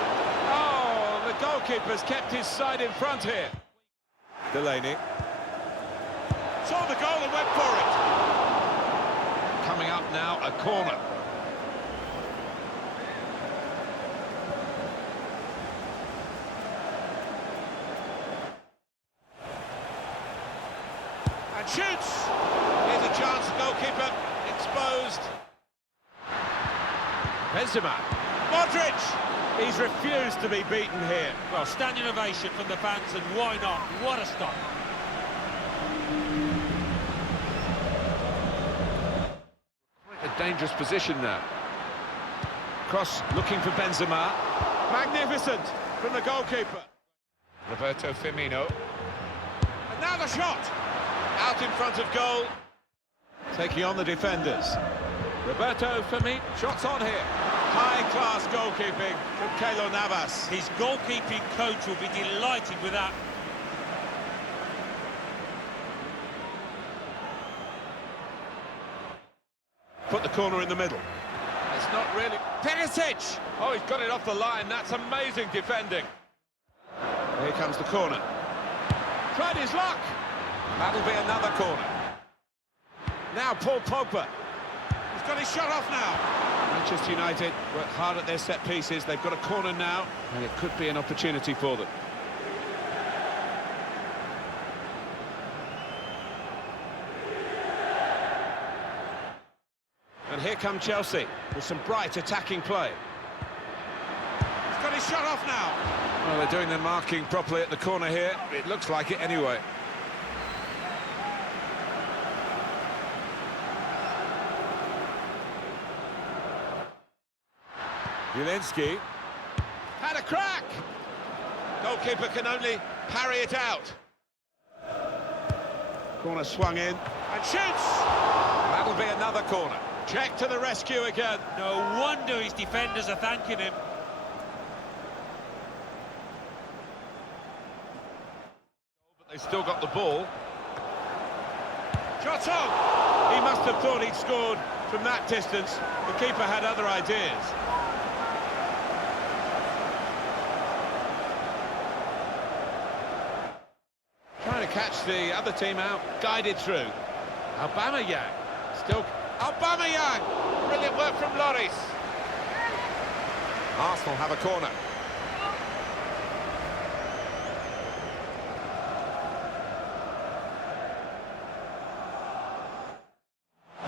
Oh, the goalkeeper's kept his side in front here. Delaney. Saw the goal and went for it. Coming up now, a corner. And shoots! Here's a chance, goalkeeper exposed. Benzema. Modric! He's refused to be beaten here. Well, standing ovation from the fans, and why not? What a stop. A dangerous position now. Cross looking for Benzema. Magnificent from the goalkeeper. Roberto Firmino. And now the shot. Out in front of goal. Taking on the defenders. Roberto Firmino. Shots on here. High-class goalkeeping from Keylor Navas. His goalkeeping coach will be delighted with that. Put the corner in the middle. It's not really... Perisic! Oh, he's got it off the line. That's amazing defending. Here comes the corner. Tried his luck. That'll be another corner. Now Paul Pogba. He's got his shot off now. Manchester United work hard at their set pieces. They've got a corner now, and it could be an opportunity for them. And here come Chelsea with some bright attacking play. He's got his shot off now. Well, they're doing their marking properly at the corner here. It looks like it anyway. Zielinski had a crack. Goalkeeper can only parry it out. Corner swung in and shoots. That'll be another corner. Check to the rescue again. No wonder his defenders are thanking him. But they still got the ball. Shot on! He must have thought he'd scored from that distance. The keeper had other ideas. Trying to catch the other team out, guided through. Aubameyang, still... Aubameyang! Brilliant work from Lloris. Arsenal have a corner.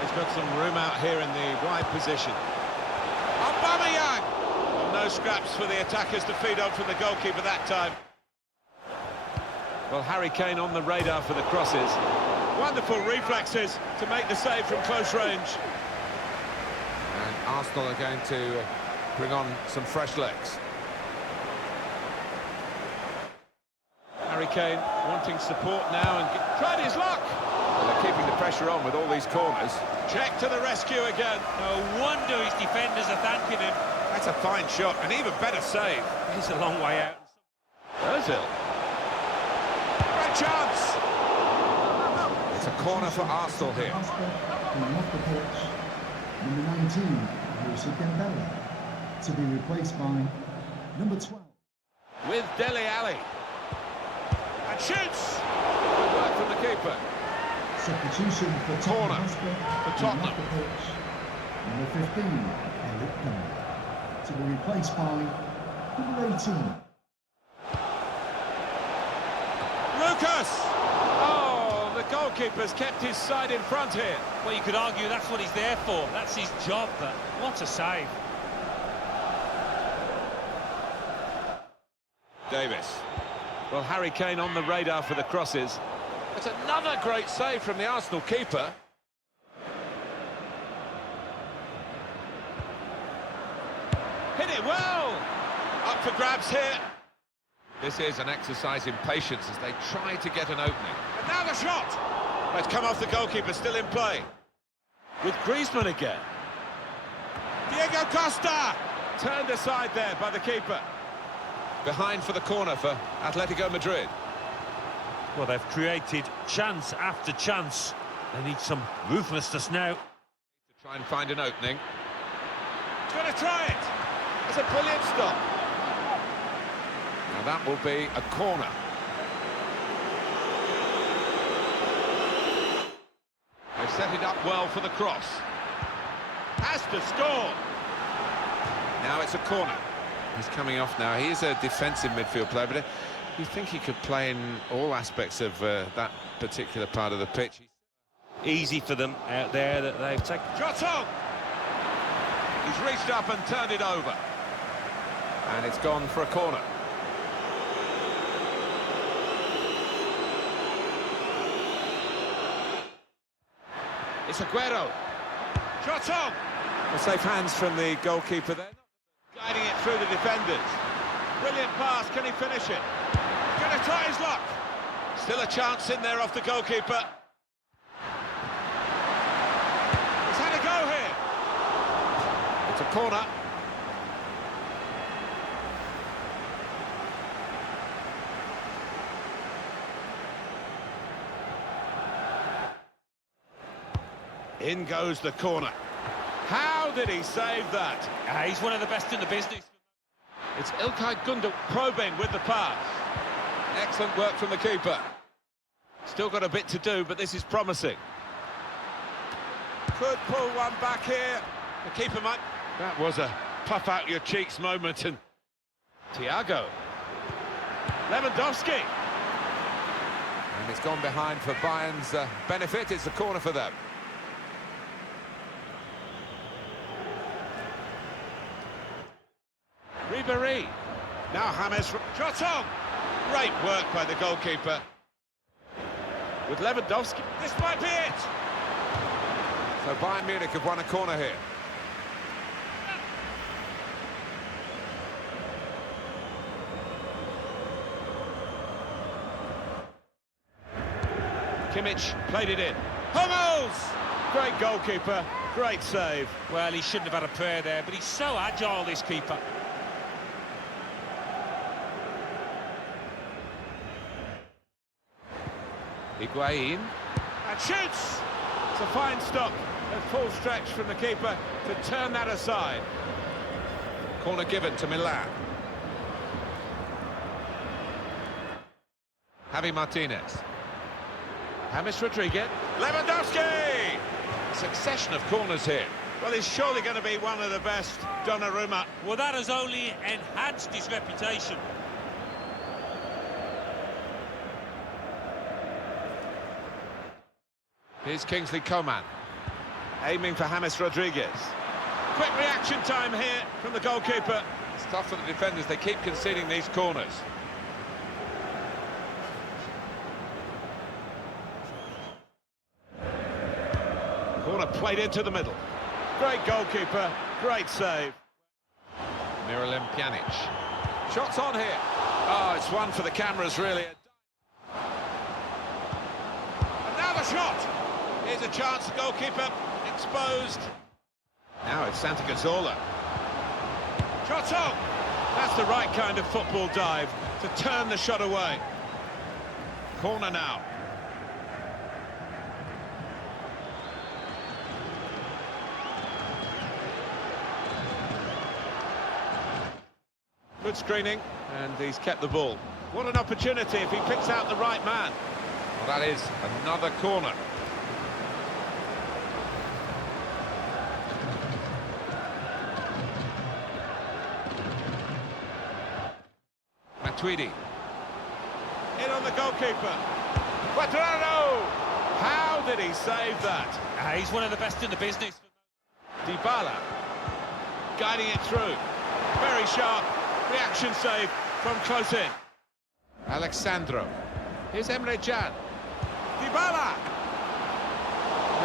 He's got some room out here in the wide position. Aubameyang! Well, no scraps for the attackers to feed on from the goalkeeper that time. Well, Harry Kane on the radar for the crosses. Wonderful reflexes to make the save from close range. And Arsenal are going to bring on some fresh legs. Harry Kane wanting support now and tried his luck. Well, they're keeping the pressure on with all these corners. Check to the rescue again. No wonder his defenders are thanking him. That's a fine shot, an even better save. He's a long way out. Ozil. Great chance. It's a corner for Arsenal here. Coming off the pitch, number 19, Moussa Dembele, to be replaced by number 12. With Dele Alli. And shoots! Good work from the keeper. Substitution for Corner Hotspur, for Tottenham. coming off the pitch, number 15, Eric Dyer, to be replaced by number 18. Lucas! Oh, the goalkeeper's kept his side in front here. Well, you could argue that's what he's there for. That's his job, but what a save. Davis. Well, Harry Kane on the radar for the crosses. It's another great save from the Arsenal keeper. Hit it well! Up for grabs here. This is an exercise in patience as they try to get an opening. And now the shot! It's come off the goalkeeper, still in play. With Griezmann again. Diego Costa! Turned aside there by the keeper. Behind for the corner for Atletico Madrid. Well, they've created chance after chance. They need some ruthlessness now. To try and find an opening. He's going to try it! It's a brilliant stop. Now that will be a corner. They've set it up well for the cross. Has to score. Now it's a corner. He's coming off now. He is a defensive midfield player, but you think he could play in all aspects of that particular part of the pitch. Easy for them out there that they've taken. Shot on! He's reached up and turned it over. And it's gone for a corner. It's Aguero. Shot on! Well, safe hands from the goalkeeper there. Guiding it through the defenders. Brilliant pass, can he finish it? He's going to try his luck. Still a chance in there off the goalkeeper. He's had a go here. It's a corner. In goes the corner. How did he save that? He's one of the best in the business. It's İlkay Gündoğan probing with the pass. Excellent work from the keeper. Still got a bit to do, but this is promising. Could pull one back here. The keeper might... That was a puff-out-your-cheeks moment, and... Thiago. Lewandowski. And it's gone behind for Bayern's benefit. It's a corner for them. Ribéry. Now James. Shot on! Great work by the goalkeeper. With Lewandowski. This might be it! So Bayern Munich have won a corner here. Kimmich played it in. Hummels! Great goalkeeper, great save. Well, he shouldn't have had a prayer there, but he's so agile, this keeper. Higuain. And shoots! It's a fine stop. A full stretch from the keeper to turn that aside. Corner given to Milan. Javi Martinez. James Rodriguez. Lewandowski! Succession of corners here. Well, he's surely going to be one of the best. Donnarumma. Well, that has only enhanced his reputation. Here's Kingsley Coman. Aiming for James Rodriguez. Quick reaction time here from the goalkeeper. It's tough for the defenders. They keep conceding these corners. Corner played into the middle. Great goalkeeper, great save. Pjanic. Shots on here. Oh, it's one for the cameras, really. And now the shot. Here's a chance, goalkeeper exposed. Now it's Santi Cazorla. Shots on. That's the right kind of football dive to turn the shot away. Corner now. Good screening, and he's kept the ball. What an opportunity if he picks out the right man. Well, that is another corner. Matuidi. In on the goalkeeper. Quadrado! How did he save that? He's one of the best in the business. Dybala. Guiding it through. Very sharp. Reaction save from close in. Alexandro. Here's Emre Can. Dybala!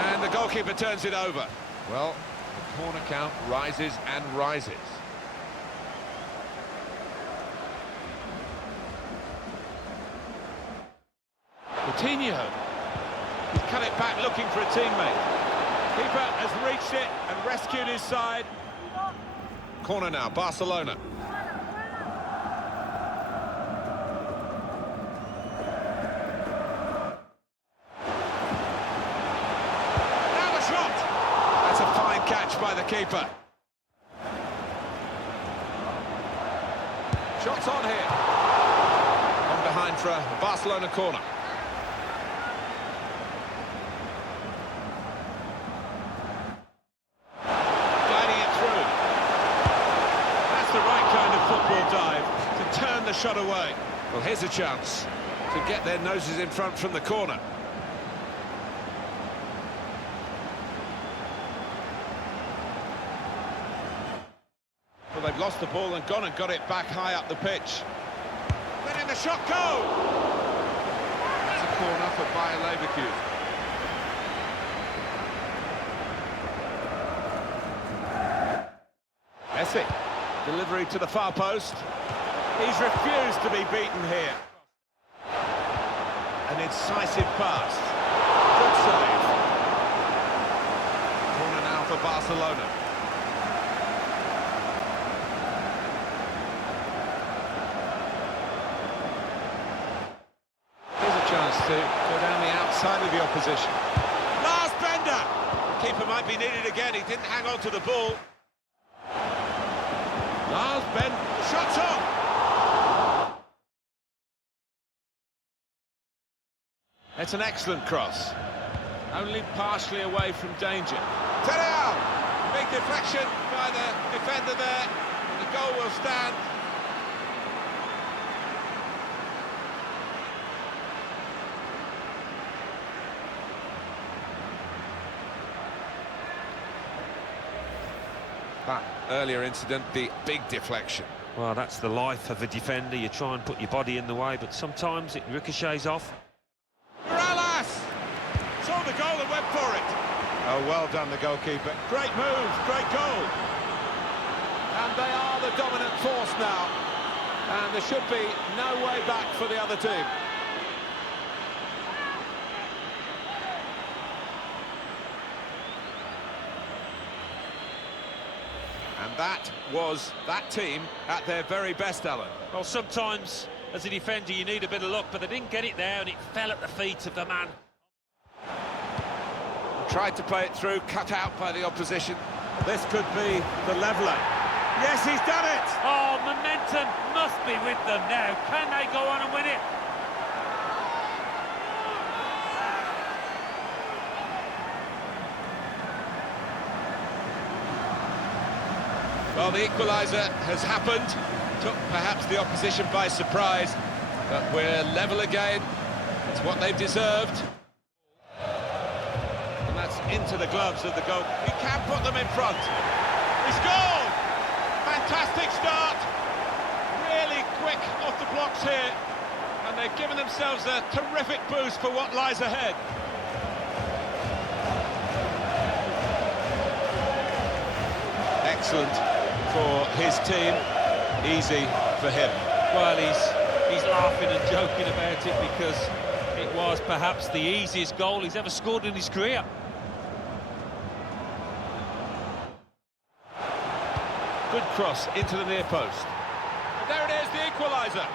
And the goalkeeper turns it over. Well, the corner count rises and rises. Coutinho. He's cut it back looking for a teammate. Keeper has reached it and rescued his side. Corner now, Barcelona. Now the shot! That's a fine catch by the keeper. Shots on here. On behind for a Barcelona corner. Dive to turn the shot away. Well, here's a chance to get their noses in front from the corner. Well, they've lost the ball and gone and got it back high up the pitch. Letting the shot go! That's a corner for Bayer Leverkusen. Messi. Delivery to the far post. He's refused to be beaten here. An incisive pass. Good save. Corner now for Barcelona. Here's a chance to go down the outside of the opposition. Last bender! The keeper might be needed again. He didn't hang on to the ball. Lars Ben, the shot's on! It's an excellent cross. Only partially away from danger. Terreal! Big deflection by the defender there. The goal will stand. That earlier incident, the big deflection. Well, that's the life of a defender. You try and put your body in the way, but sometimes it ricochets off. Morales! Saw the goal and went for it. Oh, well done, the goalkeeper. Great move, great goal. And they are the dominant force now. And there should be no way back for the other team. And that was that team at their very best, Alan. Well, sometimes, as a defender, you need a bit of luck, but they didn't get it there, and it fell at the feet of the man. Tried to play it through, cut out by the opposition. This could be the leveller. Yes, he's done it! Oh, momentum must be with them now. Can they go on and win it? Well, the equaliser has happened. Took perhaps the opposition by surprise. But we're level again. It's what they've deserved. And that's into the gloves of the goal. He can put them in front. He scored! Fantastic start. Really quick off the blocks here. And they've given themselves a terrific boost for what lies ahead. Excellent for his team. easy for him. Well, he's laughing and joking about it because it was perhaps the easiest goal he's ever scored in his career. Good cross into the near post. And there it is, the equaliser.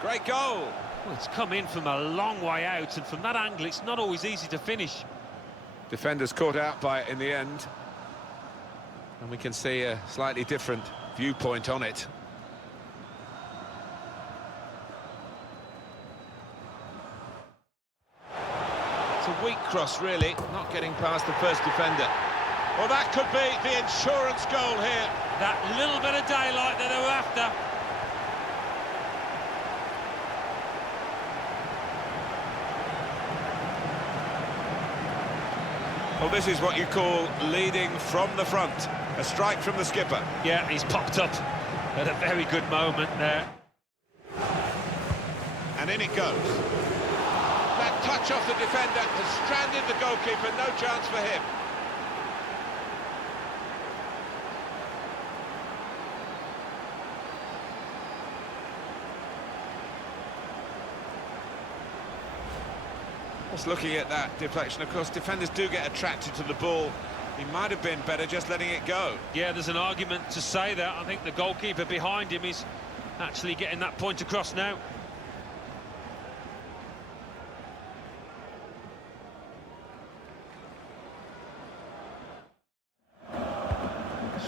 Great goal. Well, it's come in from a long way out, and from that angle, it's not always easy to finish. Defenders caught out by it in the end. And we can see a slightly different viewpoint on it. It's a weak cross, really, not getting past the first defender. Well, that could be the insurance goal here. That little bit of daylight that they were after. Well, this is what you call leading from the front. A strike from the skipper. Yeah, he's popped up at a very good moment there. And in it goes. That touch off the defender has stranded the goalkeeper, no chance for him. Just looking at that deflection, of course, defenders do get attracted to the ball. He might have been better just letting it go. Yeah, there's an argument to say that. I think the goalkeeper behind him is actually getting that point across now.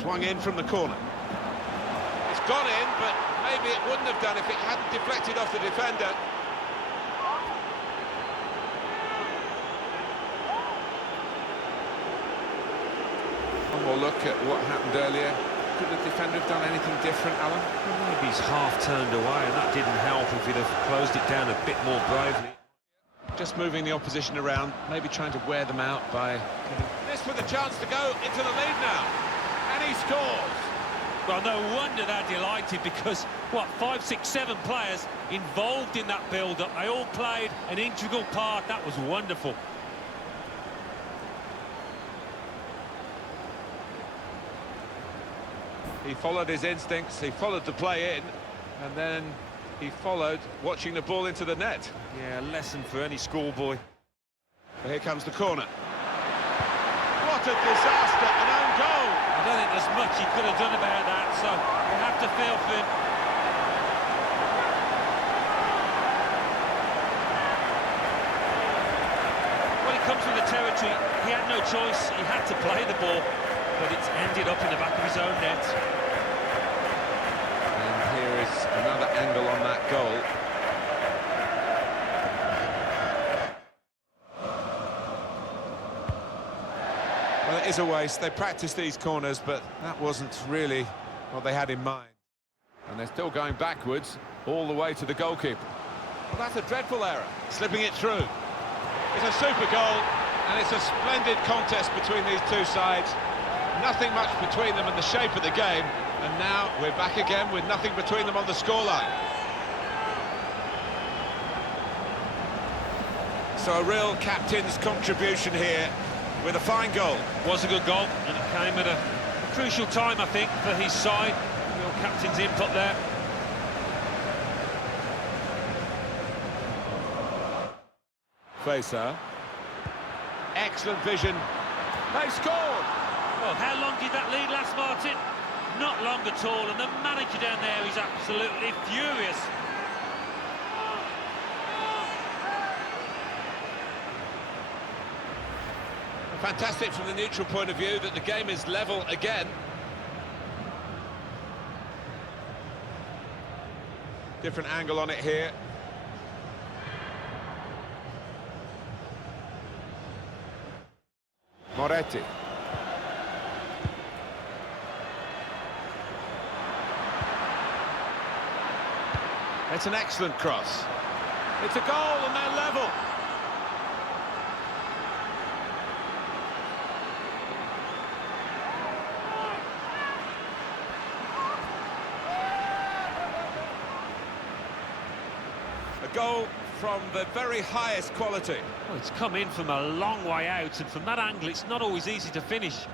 Swung in from the corner. It's gone in, but maybe it wouldn't have done if it hadn't deflected off the defender. One more look at what happened earlier. Could the defender have done anything different, Alan? Well, maybe he's half turned away, and that didn't help if he'd have closed it down a bit more bravely. Just moving the opposition around, maybe trying to wear them out by... This with a chance to go into the lead now. And he scores. Well, no wonder they're delighted because, what, 5, 6, 7 players involved in that build-up. They all played an integral part. That was wonderful. He followed his instincts, he followed the play in, and then he followed watching the ball into the net. Yeah, a lesson for any schoolboy. But here comes the corner. What a disaster, an own goal! I don't think there's much he could have done about that, so you have to feel for him. When he comes from the territory, he had no choice. He had to play the ball, but it's ended up in the back of his own net. And here is another angle on that goal. Well, it is a waste. They practice these corners, but that wasn't really what they had in mind. And they're still going backwards all the way to the goalkeeper. Well, that's a dreadful error. Slipping it through. It's a super goal, and it's a splendid contest between these two sides. Nothing much between them and the shape of the game, and now we're back again with nothing between them on the scoreline. So a real captain's contribution here with a fine goal. Was a good goal, and it came at a crucial time, I think, for his side. Real captain's input there. Facer. Excellent vision. They scored! Well, how long did that lead last, Martin? Not long at all, and the manager down there is absolutely furious. Fantastic from the neutral point of view that the game is level again. Different angle on it here. Moretti. It's an excellent cross. It's a goal and they're level. goal from the very highest quality. Well, it's come in from a long way out, and from that angle, it's not always easy to finish.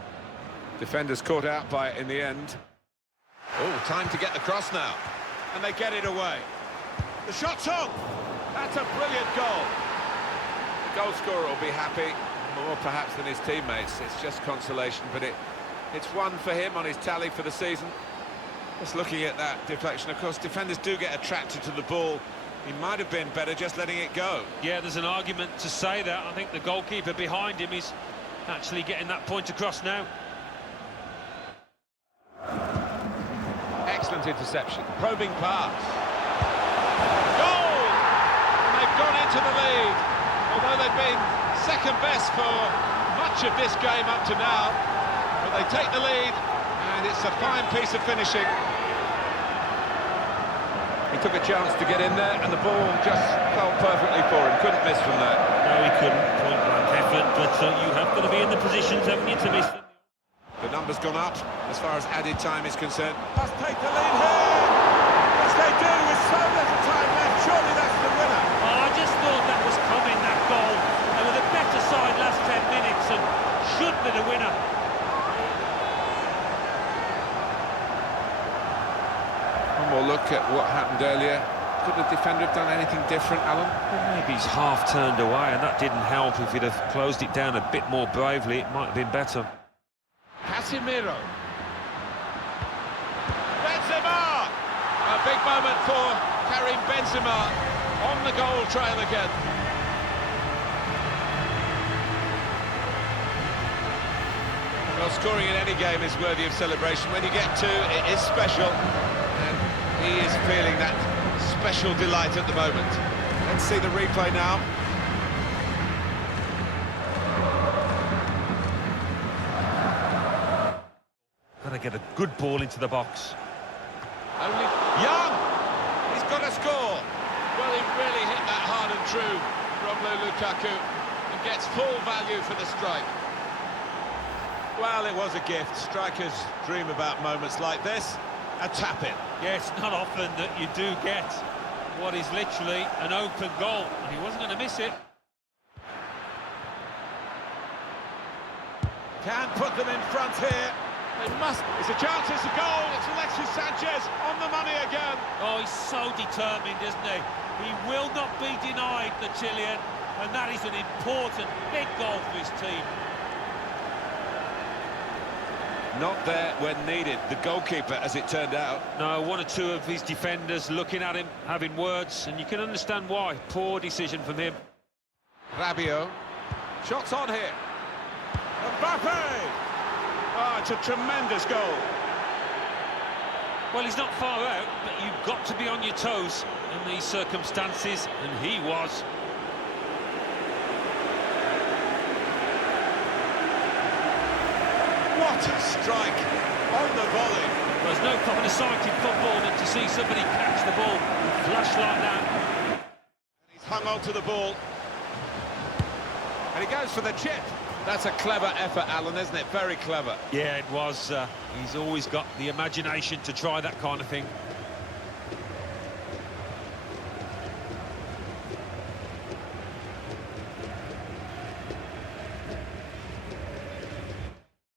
Defenders caught out by it in the end. Oh, time to get the cross now. And they get it away. The shot's on! That's a brilliant goal. The goal scorer will be happy, more perhaps than his teammates. It's just consolation, but it's one for him on his tally for the season. Just looking at that deflection, of course, defenders do get attracted to the ball. He might have been better just letting it go. Yeah, there's an argument to say that. I think the goalkeeper behind him is actually getting that point across now. Excellent interception. Probing pass. Goal! And they've gone into the lead. Although they've been second best for much of this game up to now. But they take the lead, and it's a fine piece of finishing. He took a chance to get in there, and the ball just fell perfectly for him. Couldn't miss from there. No, he couldn't. Point blank effort, but you have got to be in the positions, haven't you, to miss them? The number's gone up as far as added time is concerned. Must take the lead here! Yes, they do, with so little time left. Surely that's the winner. Oh, I just thought that was coming, that goal. They were the better side last 10 minutes and should be the winner. One more look at what happened earlier. Could the defender have done anything different, Alan? Well, maybe he's half turned away, and that didn't help. If he'd have closed it down a bit more bravely, it might have been better. Casemiro. Benzema! A big moment for Karim Benzema on the goal trail again. Well, scoring in any game is worthy of celebration. When you get two, it is special. And he is feeling that special delight at the moment. Let's see the replay now. Got to get a good ball into the box. Only Young! He's got to score! Well, he really hit that hard and true, Romelu Lukaku, and gets full value for the strike. Well, it was a gift. Strikers dream about moments like this. A tap-in. Yeah, it's not often that you do get what is literally an open goal, and he wasn't going to miss it. Can put them in front here. They must. It's a chance, it's a goal. It's Alexis Sanchez on the money again. Oh, he's so determined, isn't he? He will not be denied, the Chilean, and that is an important big goal for his team. Not there when needed. The goalkeeper, as it turned out. No, one or two of his defenders looking at him, having words, and you can understand why. Poor decision from him. Rabiot. Shots on here. Mbappe! Oh, it's a tremendous goal. Well, he's not far out, but you've got to be on your toes in these circumstances, and he was. What a strike on the volley. There's no proper sight in football than to see somebody catch the ball and flash like that. And he's hung on to the ball. And he goes for the chip. That's a clever effort, Alan, isn't it? Very clever. Yeah, it was. He's always got the imagination to try that kind of thing.